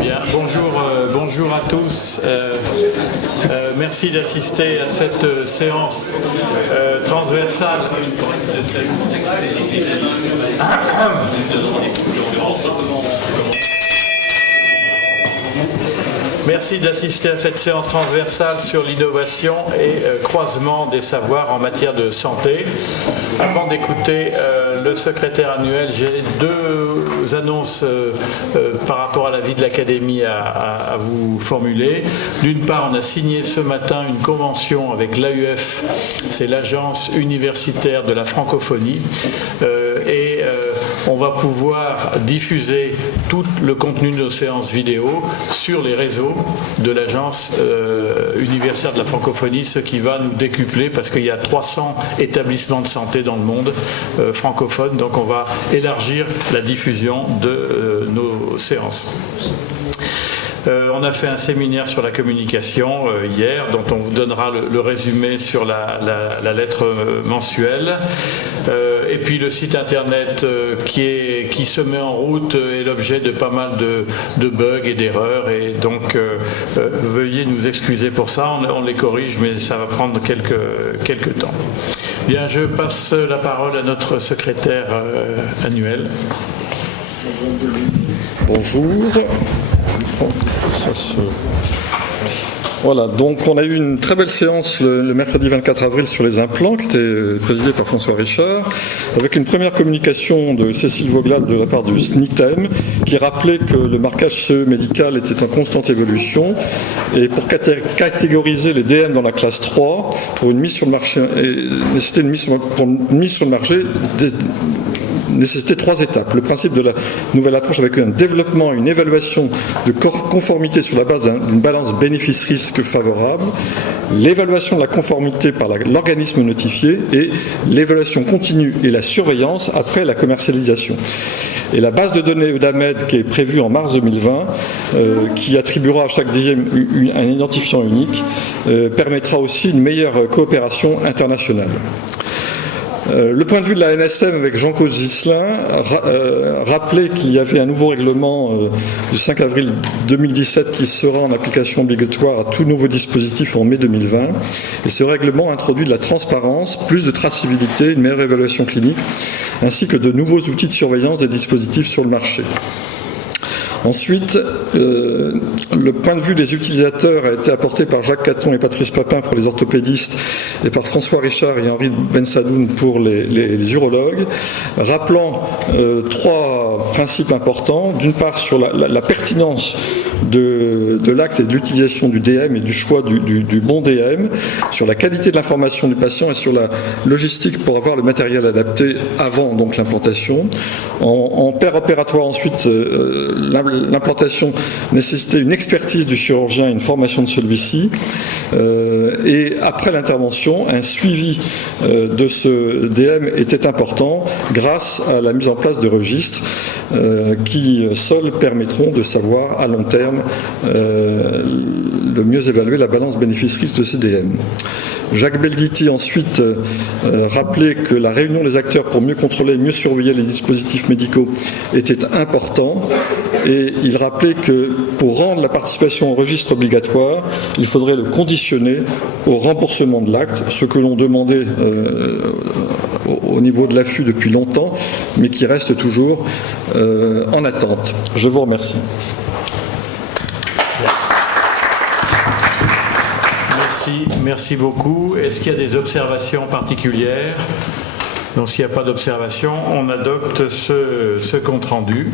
Bien, bonjour à tous. Merci d'assister à cette séance transversale. Merci d'assister à cette séance transversale sur l'innovation et croisement des savoirs en matière de santé. Avant d'écouter le secrétaire annuel, j'ai deux annonces par rapport à la vie de l'Académie à vous formuler. D'une part, on a signé ce matin une convention avec l'AUF, c'est l'Agence universitaire de la francophonie, et on va pouvoir diffuser tout le contenu de nos séances vidéo sur les réseaux de l'Agence universitaire de la francophonie, ce qui va nous décupler parce qu'il y a 300 établissements de santé dans le monde francophones, donc on va élargir la diffusion de nos séances. On a fait un séminaire sur la communication hier, dont on vous donnera le résumé sur la lettre mensuelle. Et puis le site internet qui se met en route est l'objet de pas mal de bugs et d'erreurs. Et donc veuillez nous excuser pour ça. On les corrige, mais ça va prendre quelques temps. Bien, je passe la parole à notre secrétaire annuel. Bonjour. Voilà, donc on a eu une très belle séance le mercredi 24 avril sur les implants, qui était présidée par François Richard, avec une première communication de Cécile Vauglade de la part du SNITEM, qui rappelait que le marquage CE médical était en constante évolution, et pour catégoriser les DM dans la classe 3, pour une mise sur le marché, nécessitait 3 étapes. Le principe de la nouvelle approche avec un développement, une évaluation de conformité sur la base d'une balance bénéfice-risque favorable, l'évaluation de la conformité par l'organisme notifié et l'évaluation continue et la surveillance après la commercialisation. Et la base de données EUDAMED qui est prévue en mars 2020, qui attribuera à chaque DM un identifiant unique, permettra aussi une meilleure coopération internationale. Le point de vue de la NSM avec Jean-Claude Ghislain rappelait qu'il y avait un nouveau règlement du 5 avril 2017 qui sera en application obligatoire à tout nouveau dispositif en mai 2020. Et ce règlement introduit de la transparence, plus de traçabilité, une meilleure évaluation clinique, ainsi que de nouveaux outils de surveillance des dispositifs sur le marché. Ensuite, le point de vue des utilisateurs a été apporté par Jacques Caton et Patrice Papin pour les orthopédistes et par François Richard et Henri Bensadoun pour les urologues, rappelant 3 principes importants. D'une part, sur la pertinence de l'acte et de l'utilisation du DM et du choix du bon DM, sur la qualité de l'information du patient et sur la logistique pour avoir le matériel adapté avant donc l'implantation. En paire opératoire ensuite, l'implantation nécessitait une expertise du chirurgien et une formation de celui-ci. Et après l'intervention, un suivi de ce DM était important grâce à la mise en place de registres qui seuls permettront de savoir à long terme de mieux évaluer la balance bénéfice-risque de ces DM. Jacques Belghiti ensuite rappelait que la réunion des acteurs pour mieux contrôler et mieux surveiller les dispositifs médicaux était important, et il rappelait que pour rendre la participation au registre obligatoire, il faudrait le conditionner au remboursement de l'acte, ce que l'on demandait au niveau de l'AFU depuis longtemps, mais qui reste toujours en attente. Je vous remercie. Merci beaucoup. Est-ce qu'il y a des observations particulières? Donc s'il n'y a pas d'observation, on adopte ce compte-rendu.